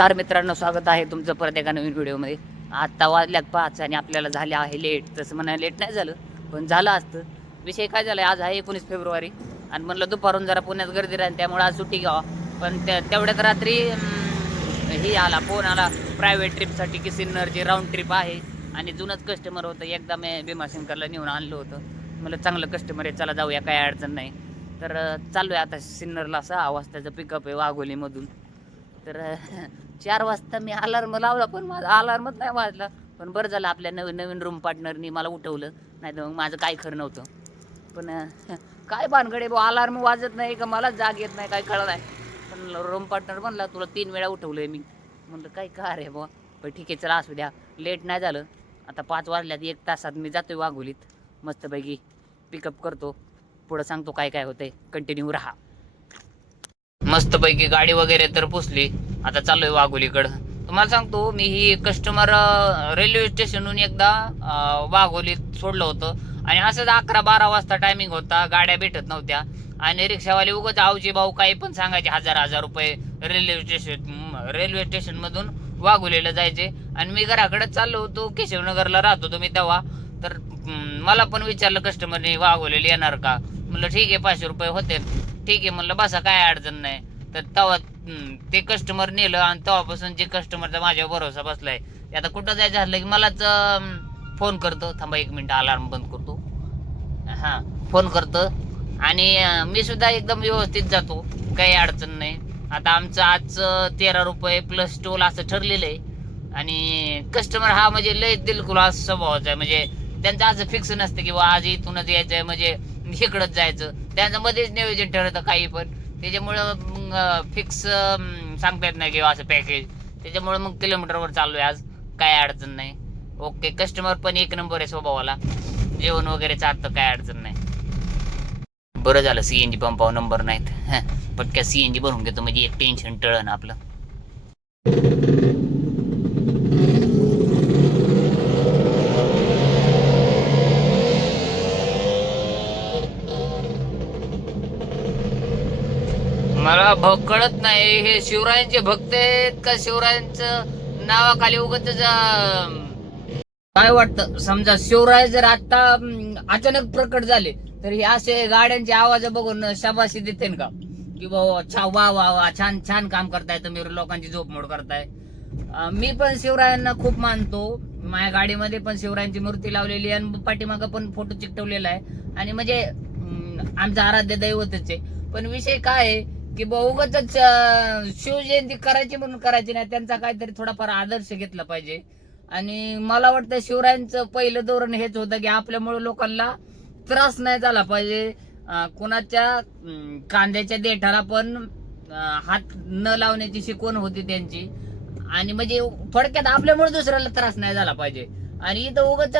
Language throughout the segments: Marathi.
नमस्कार मित्रांनो स्वागत आहे तुमचं परत एका नवीन व्हिडिओमध्ये. आत्ता वाजल्यात पाच आणि आपल्याला झाले आहे लेट तसं म्हणा लेट नाही झालं पण झालं असतं. विषय काय झाला आज आहे एकोणीस फेब्रुवारी आणि म्हणलं दुपारून जरा पुण्यात गर्दी राहील त्यामुळे आज सुट्टी घ्यावा. पण त्या तेवढ्यात रात्री हे ही आला फोन आला प्रायव्हेट ट्रिपसाठी की सिन्नरची राऊंड ट्रिप आहे. आणि जुनंच कस्टमर होतं एकदा मी भीमाशंकरला नेऊन आणलं होतं. मला चांगलं कस्टमर आहे चला जाऊया काय अडचण नाही. तर चालू आहे आता सिन्नरला सहा वाजताचं पिकअप आहे वाघोलीमधून. तर चार वाजता मी अलार्म लावला पण माझा अलार्मच नाही वाजला. पण बरं झालं आपल्या नवीन नवीन रूम पार्टनरनी मला उठवलं. नाही तर मग माझं काय खरं नव्हतं. पण काय भानगडे भाऊ अलार्म वाजत नाही का? मला जाग येत नाही काय कळलं नाही. पण रूम पार्टनर म्हणला तुला तीन वेळा उठवलंय मी. म्हणलं काय का रे बुवा पण ठीक आहे चला असू द्या. लेट नाही झालं. आता पाच वाजल्यात एक तासात मी जातोय वाघोलीत. मस्तपैकी पिकअप करतो. पुढं सांगतो काय काय होतंय. कंटिन्यू राहा. मस्तपैकी गाडी वगैरे तर पुसली. आता चाललोय वाघोलीकडं. तुम्हाला सांगतो मी ही कस्टमर रेल्वे स्टेशनहून एकदा वाघोलीत सोडलं होतं. आणि असंच अकरा बारा वाजता टायमिंग होता गाड्या भेटत नव्हत्या. आणि रिक्षावाले उगाच आवजी भाऊ काही पण सांगायचे हजार हजार रुपये रेल्वे स्टेशन रेल्वे स्टेशनमधून वाघोलीला जायचे. आणि मी घराकडे चाललो होतो केशवनगरला राहत होतो मी तेव्हा. तर मला पण विचारलं कस्टमरने वाघोलीला येणार का? म्हणलं ठीक आहे पाचशे रुपये होते ठीक आहे म्हणलं बसा काय अडचण नाही. तर तेव्हा ते कस्टमर नेलं आणि तेव्हापासून जे कस्टमरचा माझ्यावर भरोसा बसलाय आता कुठं जायचं झालं की मलाच फोन करतो. थांबा एक मिनिट अलार्म बंद करतो. हा फोन करतो. आणि मी सुद्धा एकदम व्यवस्थित जातो. काही अडचण नाही. आता आमचं आजचं तेरा रुपये प्लस टोल असं ठरलेलं आहे. आणि कस्टमर हा म्हणजे लय दिलकुला स्वभावाचा आहे. म्हणजे त्यांचं असं फिक्स नसतं की आज इथूनच यायचं आहे म्हणजे इकडंच जायचं. त्यांचं मध्येच नियोजन ठरतं काही पण. त्याच्यामुळं फिक्स सांगता येत नाही किंवा असं पॅकेज त्याच्यामुळं मग किलोमीटरवर आहे आज. काय अडचण नाही. ओके कस्टमर पण एक नंबर आहे स्वभावाला. जेवण वगैरे चालतं काय अडचण नाही. बरं झालं सीएनजी पंपावर नंबर नाहीत. पटक्या जी भरून घेतो. म्हणजे एक टेन्शन टळण आपलं. मला भ कळत नाही हे शिवरायांचे भक्त आहेत का शिवरायांचं नावाखाली उगत काय वाटतं? समजा शिवराय जर आता अचानक प्रकट झाले तर हे असे गाड्यांचे आवाज बघून शाबाशी देते का? की बाबा वा वा वा छान छान काम करताय तुम्ही लोकांची झोपमोड करताय. मी पण शिवरायांना खूप मानतो. माझ्या गाडीमध्ये पण शिवरायांची मूर्ती लावलेली आहे आणि पाठीमागं पण फोटो चिकटवलेला आहे. आणि म्हणजे आमचं आराध्य दैवतच आहे. पण विषय काय आहे की बा उगाच शिवजयंती करायची म्हणून करायची नाही त्यांचा काहीतरी थोडाफार आदर्श घेतला पाहिजे. आणि मला वाटतं शिवरायांचं पहिलं धोरण हेच होतं की आपल्यामुळे लोकांना त्रास नाही झाला पाहिजे. कुणाच्या कांद्याच्या देठाला पण हात न लावण्याची शिकवण होती त्यांची. आणि म्हणजे थोडक्यात आपल्यामुळे दुसऱ्याला त्रास नाही झाला पाहिजे. आणि इथं उगाच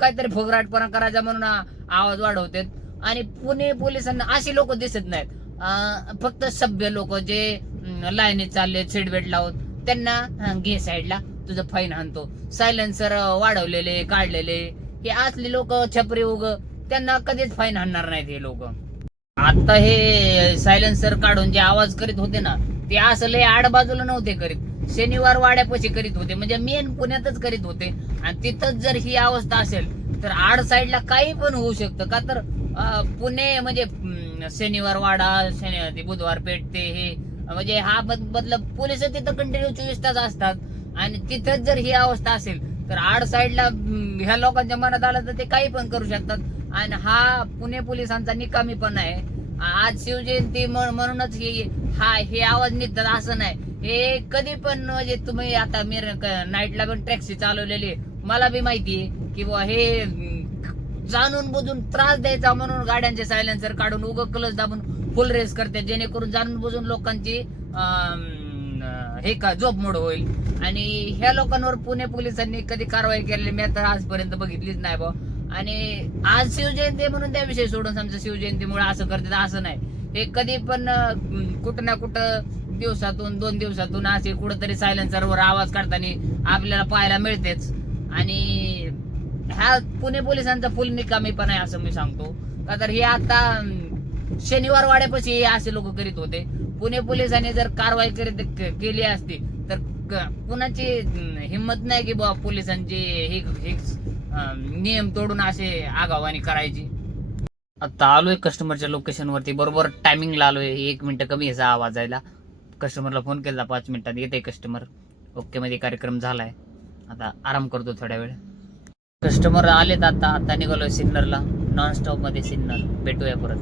काहीतरी फुगराटपणा करायचा म्हणून आवाज वाढवतात. आणि पुणे पोलिसांना अशी लोक दिसत नाहीत. फक्त सभ्य लोक जे लाईने चालले सीटबेल्ट लावून त्यांना घे साईडला तुझं फाईन आणतो. सायलेन्सर वाढवलेले काढलेले हे असले लोक छपरी उग त्यांना कधीच फाईन आणणार नाहीत हे लोक. आता हे सायलेन्सर काढून जे आवाज करीत होते ना ते असं लय आड बाजूला नव्हते करीत. शनिवार वाड्यापाशी करीत होते म्हणजे मेन पुण्यातच करीत होते. आणि तिथंच जर ही अवस्था असेल तर आड साईडला काही पण होऊ शकतं का? तर पुणे म्हणजे शनिवार वाडा शनि ते बुधवार पेठ ते हे. म्हणजे हा बद बदल पोलीस तिथं कंटिन्यू चोवीस तास असतात. आणि तिथंच जर ही अवस्था असेल तर आड साईडला ह्या लोकांच्या मनात आलं तर ते काही पण करू शकतात. आणि हा पुणे पोलिसांचा निकामी पण आहे. आज शिवजयंती म्हणूनच हे हा हे आवाज निघतात असं नाही. हे कधी पण म्हणजे तुम्ही आता मी नाईटला पण टॅक्सी चालवलेली आहे. मला बी माहिती आहे की बुवा हे जाणून बुजून त्रास द्यायचा म्हणून गाड्यांचे सायलेन्सर काढून उग क्लच दाबून फुल रेस करते जेणेकरून जाणून बुजून लोकांची अं, हे का झोप मोड होईल. आणि ह्या लोकांवर पुणे पोलिसांनी कधी कारवाई केलेली मी तर आजपर्यंत बघितलीच नाही बा. आणि आज शिवजयंती म्हणून त्या विषयी सोडून समजा शिवजयंतीमुळे असं करतात असं नाही. हे कधी पण कुठं ना कुठं दिवसातून दोन दिवसातून असे कुठंतरी सायलेन्सरवर आवाज काढताना आपल्याला पाहायला मिळतेच. आणि ह्या पुणे पोलिसांचा फुल निकामी पण आहे असं मी सांगतो. का तर हे आता शनिवार वाड्यापाशी हे असे लोक करीत होते. पुणे पोलिसांनी जर कारवाई करीत केली असती तर कुणाची हिंमत नाही की बाबा पोलिसांची हे नियम तोडून असे आगावानी करायची. आता आलोय कस्टमरच्या लोकेशनवरती बरोबर टायमिंगला आलोय. एक मिनटं कमी याचा आवाज यायला. कस्टमरला फोन केला पाच मिनिटात येते कस्टमर ओके मध्ये कार्यक्रम झालाय. आता आराम करतो थोड्या वेळ. कस्टमर आलेत आता आता निघालोय सिन्नरला. नॉन स्टॉपमध्ये सिन्नर. भेटूया परत.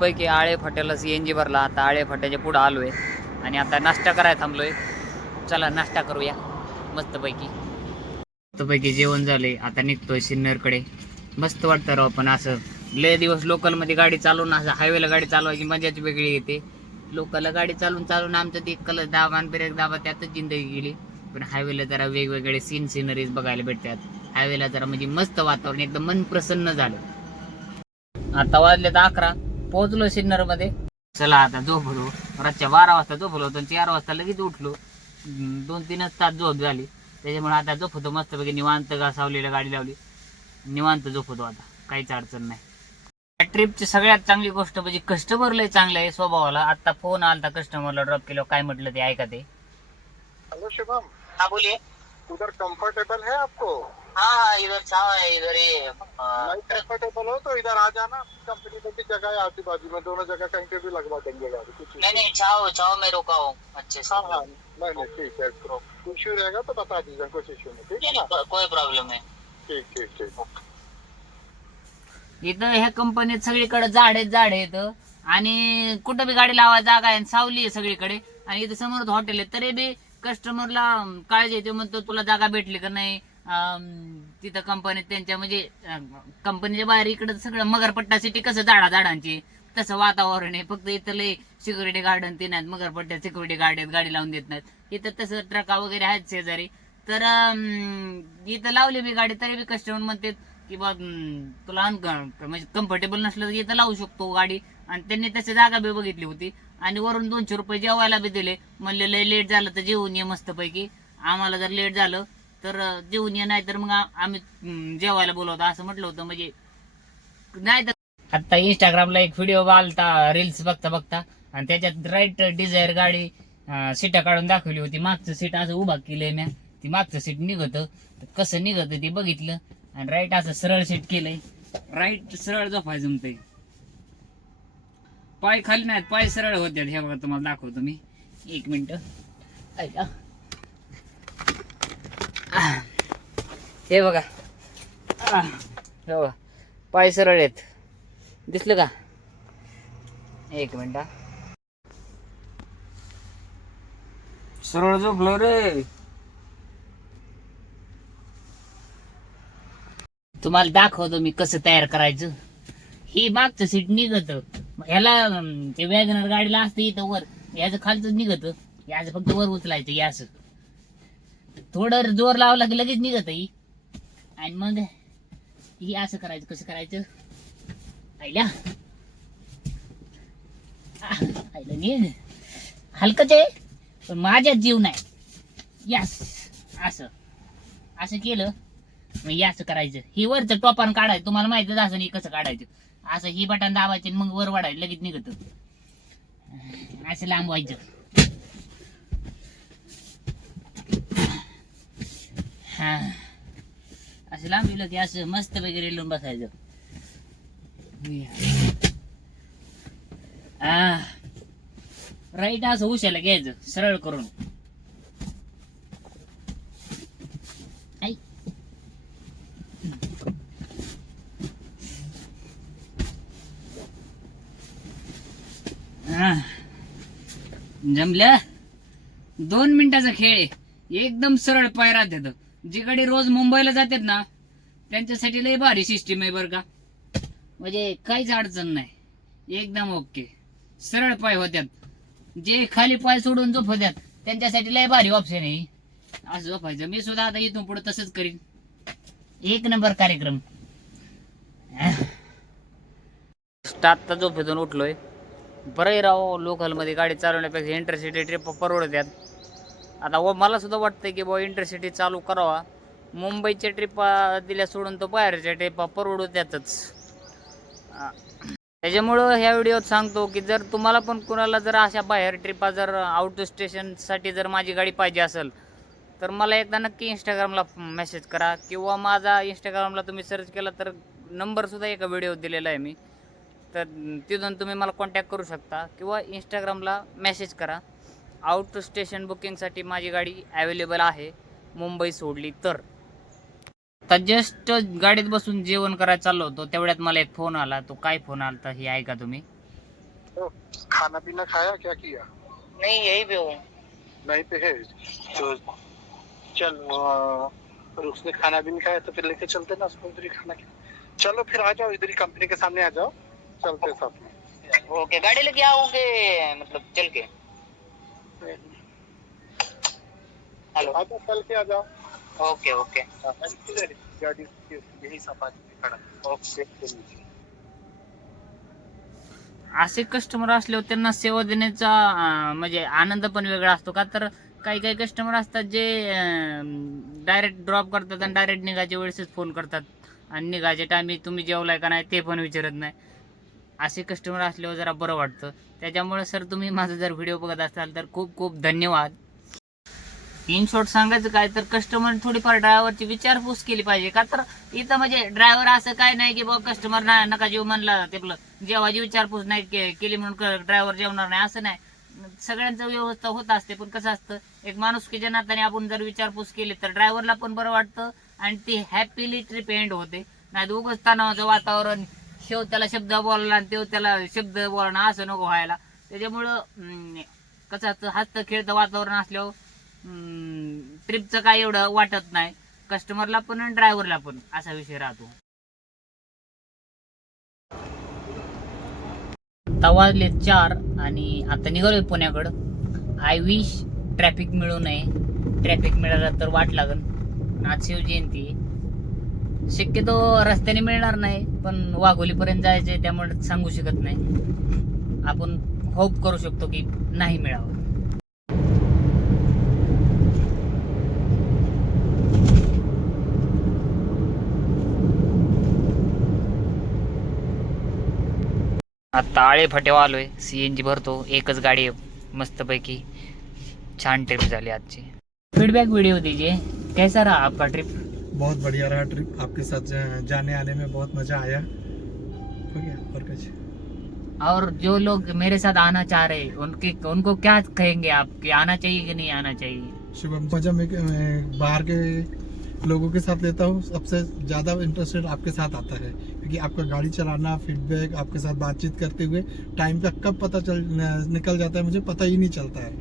पैकी आळे फाट्याला जी भरला. आता आळे फाट्याच्या पुढे आलोय. आणि आता नाश्ता करायला थांबलोय. चला नाश्ता करूया. मस्तपैकी. मस्तपैकी जेवण झाले आता निघतोय सिन्नरकडे. मस्त वाटतं राव पण असं. लय दिवस लोकलमध्ये गाडी चालवून असं हायवेला गाडी चालवायची मजाच वेगळी येते. लोकलला गाडी चालून चालून आमचं ते कलर दाबा आणि ब्रेक दाबा त्यातच जिंदगी गेली. पण हायवेला जरा वेगवेगळे सीन सिनरीज बघायला भेटतात. हायवेला जरा म्हणजे मस्त वातावरण एकदम मन प्रसन्न झालं. आता वाजले तर अकरा. पोहोचलो सिन्नरमध्ये चला आता झोपलो. रातच्या बारा वाजता झोपलो होतो आणि चार वाजता लगेच उठलो. दोन तीनच तास झोप झाली. त्याच्यामुळे आता झोपतो मस्तपैकी. निवांत घासावलेला गाडी लावली. निवांत झोपतो आता. काहीच अडचण नाही. ट्रिपची सगळ्यात चांगली गोष्ट म्हणजे कस्टमर लय चांगलं आहे स्वभावाला. आता फ़ोन आलता कस्टमरला ड्रॉप केलं काय म्हटलं ते ऐका ते. हेलो शिवम हा बोलिए उधर कंफर्टेबल है आपको? हाँ हाँ इधर छावा है इधर ये. नहीं कंफर्टेबल हो तो इधर आ जाना। कंपनी में भी जगह है आजू बाजू में दोनों जगह कहीं पे भी लगवा देंगे गाड़ी कुछ issue नहीं छाव छाव में रुका हूँ अच्छे हाँ हाँ नहीं नहीं ठीक है इश्यू रहेगा तो बता दीजिए कुछ इश्यू नहीं ठीक है ना? कोई प्रॉब्लेम है ठीक ठीक ठीक। इथं ह्या कंपनीत सगळीकडे झाड आहेत झाड आहेत. आणि कुठं बी गाडी लावा जागा आहे आणि सावली आहे सगळीकडे. आणि इथं समोर हॉटेल आहे. तरी बी कस्टमरला काळजी येते म्हणतो तुला जागा भेटली का नाही? तिथं कंपनीत त्यांच्या म्हणजे कंपनीच्या बाहेर इकडं सगळं मगरपट्टा सिटी कसं झाडा झाडांची? तसं वातावरण आहे. फक्त इथं लय सिक्युरिटी गार्डन ते नाहीत. मगरपट्ट्या सिक्युरिटी गार्ड आहेत गाडी लावून देत नाहीत. इथं तसं ट्रका वगैरे आहेत शेजारी. तर इथं लावली मी गाडी तरी बी कस्टमर म्हणतात म्हणजे की बा तुला अन म्हणजे कम्फर्टेबल नसलं तर इथं लावू शकतो गाडी. आणि त्यांनी तशी जागा बी बघितली होती. आणि वरून दोनशे रुपये जेवायला बी दिले. म्हणले लय लेट झालं तर जेवून ये मस्तपैकी. आम्हाला जर लेट झालं तर जेवून ये नाही तर मग आम्ही जेवायला बोलवतो असं म्हटलं होतं. म्हणजे नाही तर आता इंस्टाग्रामला एक व्हिडिओ आलता रील्स बघता बघता. आणि त्याच्यात राईट डिझायर गाडी सीटा काढून दाखवली होती. मागचं सीट असं उभा केलंय म्या. ती मागचं सीट निघत. कसं निघत ते बघितलं. आणि राईट असं सरळ सेट केलंय. राईट सरळ झोपाय जमतंय. पाय खाली नाहीत पाय सरळ होते हे बघा तुम्हाला दाखवतो मी. एक मिनिट. ऐका. हे बघा. हे बघा. पाय सरळ आहेत. दिसलं का? एक मिनिट. सरळ झोपलो रे. तुम्हाला दाखवतो मी कसं तयार करायचं. ही मागचं सीट निघत. ह्याला ते वॅगनर गाडीला असतं इथं वर. याचं खालचं निघत. याचं फक्त वर उचलायचं याच असं. थोडं जोर लावला की लगेच निघत ही. आणि मग ही असं करायचं कसं करायचं? आईला आह, निघ हलकच आहे पण माझ्यात जीव नाही. यास असं. असं केलं. मग हे असं करायचं. ही वरचं टोपान काढायचं. तुम्हाला माहितच असं नाही कसं काढायचं. असं ही बटन दाबायचं आणि मग वर वाढायचं लगेच निघत. असं लांबवायचं. हा. असं लांबविलं की असं मस्त वगैरे लावून बसायचं. हा. राईट असं उशाला घ्यायचं सरळ करून. हा. जमल्या दोन मिनिटाचा खेळ आहे. एकदम सरळ पाय राहतात. जिकडे रोज मुंबईला जातात ना त्यांच्यासाठी लय भारी सिस्टीम आहे बरं का. म्हणजे काहीच अडचण नाही. एकदम ओके सरळ पाय होत्यात. जे खाली पाय सोडून झोपत्यात त्यांच्यासाठी लय भारी ऑप्शन आहे. असं झोपायचं. मी सुद्धा आता इथून पुढे तसंच करीन. एक नंबर कार्यक्रम. आता झोपेतून उठलोय. बरंही राहो लोकलमध्ये गाडी चालवण्यापेक्षा इंटरसिटी ट्रिप परवडत्यात आता व मला सुद्धा वाटतंय की बाबा इंटरसिटी चालू करावा. मुंबईच्या ट्रिपा दिल्या सोडून तो बाहेरच्या ट्रिपा परवडू त्यातच त्याच्यामुळं ह्या व्हिडिओत सांगतो की जर तुम्हाला पण कुणाला जर अशा बाहेर ट्रिपा जर आउट स्टेशनसाठी जर माझी गाडी पाहिजे असेल तर मला एकदा नक्की इंस्टाग्रामला मेसेज करा किंवा माझा इंस्टाग्रामला तुम्ही सर्च केला तर नंबरसुद्धा एका व्हिडिओत दिलेला आहे मी. तर तिथून तुम्ही मला कॉन्टॅक्ट करू शकता किंवा इंस्टाग्रामला मेसेज करा. आउट स्टेशन बुकिंगसाठी माझी गाडी अवेलेबल आहे. मुंबई सोडली तर. आता जस्ट गाडीत बसून जेवण करायला चाललो होतो. तेवढ्यात मला एक फोन आला. तो काय फोन आला तर हे ऐका तुम्ही. तो खाना पीना खाया क्या किया? नाही यही पे हूँ. नहीं पे है तो चल और उसने खाना भी नहीं खाया तो फिर लेके चलते ना उसको इधर ही खाना खिला. चलो फिर आ जाओ इधर ही कंपनी के सामने आ जाओ. चलते साथ में। ओके गाड़ी लेके आओगे मतलब चल के? हेलो। आ जाओ चल के आ जाओ ओके। ओके? गाड़ी यही सफारी में खड़ा ओके। असे कस्टमर असल्यावर त्यांना सेवा देण्याचा म्हणजे आनंद पण वेगळा असतो का? तर काही काही कस्टमर असतात जे डायरेक्ट ड्रॉप करतात आणि डायरेक्ट निघायच्या वेळेसच फोन करतात. आणि निघायच्या टायमी तुम्ही जेवलाय का नाही ते पण विचारत नाही. असे कस्टमर असल्यावर जरा बरं वाटतं. त्याच्यामुळे सर तुम्ही माझा जर व्हिडिओ बघत असाल तर खूप खूप धन्यवाद. इन शॉर्ट सांगायचं काय तर कस्टमर थोडीफार ड्रायव्हरची विचारपूस केली पाहिजे. का तर इथं म्हणजे ड्रायव्हर असं काय नाही की बाबा कस्टमर ना नका जीव म्हणला ते आपलं जेवाची विचारपूस नाही के- केली म्हणून ड्रायव्हर जेवणार नाही असं नाही. सगळ्यांचं व्यवस्था होत असते पण कसं असतं एक माणूस की नात्याने आपण जर विचारपूस केली तर ड्रायव्हरला पण बरं वाटतं आणि ती हॅपीली ट्रिप एंड होते. नाही उगच तणावाचं वातावरण शेव त्याला शब्द बोलला आणि तेव त्याला शब्द बोलणं असं नको व्हायला. त्याच्यामुळं कसं हस्त खेळतं वातावरण असल्यावर ट्रिपचं काय एवढं वाटत नाही. कस्टमरला पण आणि ड्रायव्हरला पण असा विषय राहतो. वाजले चार आणि आता निघालोय पुण्याकडं. आय विश ट्रॅफिक मिळू नये. ट्रॅफिक मिळालं तर वाट लागल आज शिवजयंती. आहे. शक्यतो रस्त्याने मिळणार नाही पण वाघोलीपर्यंत जायचे त्यामुळे सांगू शकत नाही. आपण होप करू शकतो की नाही मिळावं. आता आळे फटेवा आलोय जी भरतो एकच गाडी आहे मस्तपैकी छान ट्रिप झाली आजची. फीडबॅक व्हिडिओ दीजिए कैसा रहा आपका ट्रिप बहुत बढ़िया रहा ट्रिप आपके साथ जाने आने में बहुत मज़ा आया। हो गया और कुछ? और जो लोग मेरे साथ आना चाह रहे उनके उनको क्या कहेंगे आप कि आना चाहिए कि नहीं आना चाहिए? शुभम मज़ा मैं बाहर के लोगों के साथ लेता हूँ। सबसे ज़्यादा इंटरेस्टेड आपके साथ आता है क्योंकि आपका गाड़ी चलाना फीडबैक आपके साथ बातचीत करते हुए टाइम का कब पता चल निकल जाता है मुझे पता ही नहीं चलता है।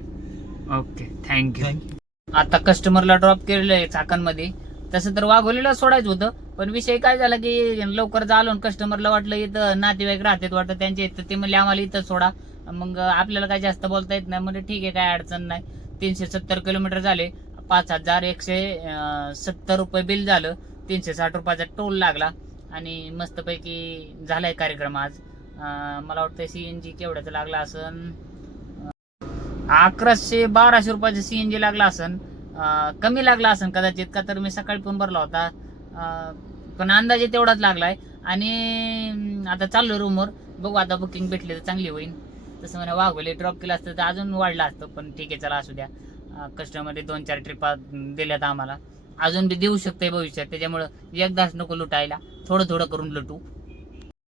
ओके थँक्यू थैंक यू आता कस्टमरला ड्रॉप केलेलं आहे चाकणमध्ये तसं तर वाघोलीला सोडायचं होतं. पण विषय काय झाला की लवकर झालो कस्टमरला वाटलं इथं नातेवाईक राहतात वाटतं त्यांच्या इथं ते म्हणले आम्हाला इथं सोडा. मग आपल्याला काय जास्त बोलता येत नाही. म्हणजे ठीक आहे काय अडचण नाही. तीनशे सत्तर किलोमीटर झाले. पाच हजार एकशे सत्तर रुपये बिल झालं. तीनशे साठ रुपयाचा टोल लागला. आणि मस्तपैकी झालाय कार्यक्रम आज. मला वाटतं सी एनजी केवढ्याचा लागला असन? अकराशे बाराशे रुपयाचा जी लागला असन. कमी लागला असेल कदाचित का तर मी सकाळी पण भरला होता. पण अंदाजे तेवढाच लागलाय. आणि आता चाललो रूमवर बघू आता बुकिंग भेटली तर चांगली होईल. तसं म्हणा वाघोले ड्रॉप केलं असतं तर अजून वाढलं असतं पण ठीक आहे चला असू द्या. कस्टमरने दोन चार ट्रिपा दिल्यात आम्हाला. अजून बी देऊ शकते भविष्यात. त्याच्यामुळं एकदाच नको लुटायला. थोडं थोडं करून लुटू.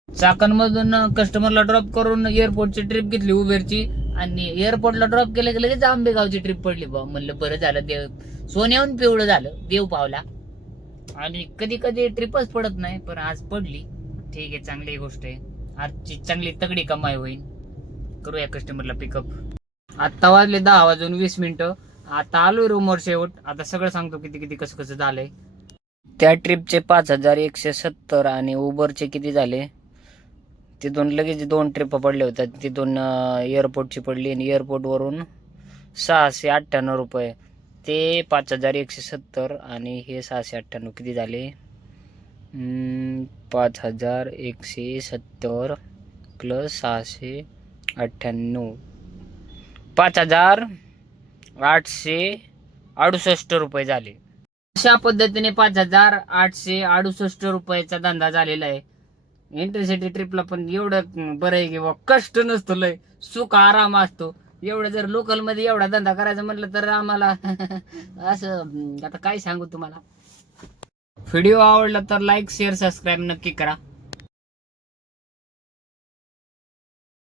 चाकणमधून कस्टमरला ड्रॉप करून एअरपोर्टची ट्रिप घेतली उबेरची आणि एअरपोर्टला ड्रॉप केलं की लगेच आंबेगावची ट्रिप पडली बा म्हणलं बरं झालं देव सोन्याहून पिवळं झालं देव पावला. आणि कधी कधी ट्रिपच पडत नाही पण आज पडली. ठीक आहे चांगली गोष्ट आहे. आजची चांगली तगडी कमाई होईल. करूया कस्टमरला पिकअप आत्ता वाजले दहा वाजून वीस मिनिटं. आता आलो रूमवर शेवट. आता सगळं सांगतो किती किती कसं कसं झालंय. त्या ट्रिपचे पाच हजार एकशे सत्तर आणि उबरचे किती झाले? तिथून लगेच दोन ट्रिप पडल्या होत्या तिथून एअरपोर्टची पडली आणि एअरपोर्टवरून सहाशे अठ्ठ्याण्णव रुपये. ते पाच हजार एकशे सत्तर आणि हे सहाशे अठ्ठ्याण्णव किती झाले? पाच हजार एकशे सत्तर प्लस सहाशे अठ्ठ्याण्णव. पाच हजार आठशे अडुसष्ट रुपये झाले. अशा पद्धतीने पाच हजार आठशे अडुसष्ट रुपयाचा धंदा झालेला आहे. इंटरसिटी ट्रिपला पण एवढं बरं आहे की बा कष्ट नसतो लय. सुख आराम असतो. एवढं जर लोकलमध्ये एवढा धंदा करायचा म्हटलं तर आम्हाला असं आता काय सांगू तुम्हाला? व्हिडिओ आवडला तर लाईक शेअर सबस्क्राईब नक्की करा.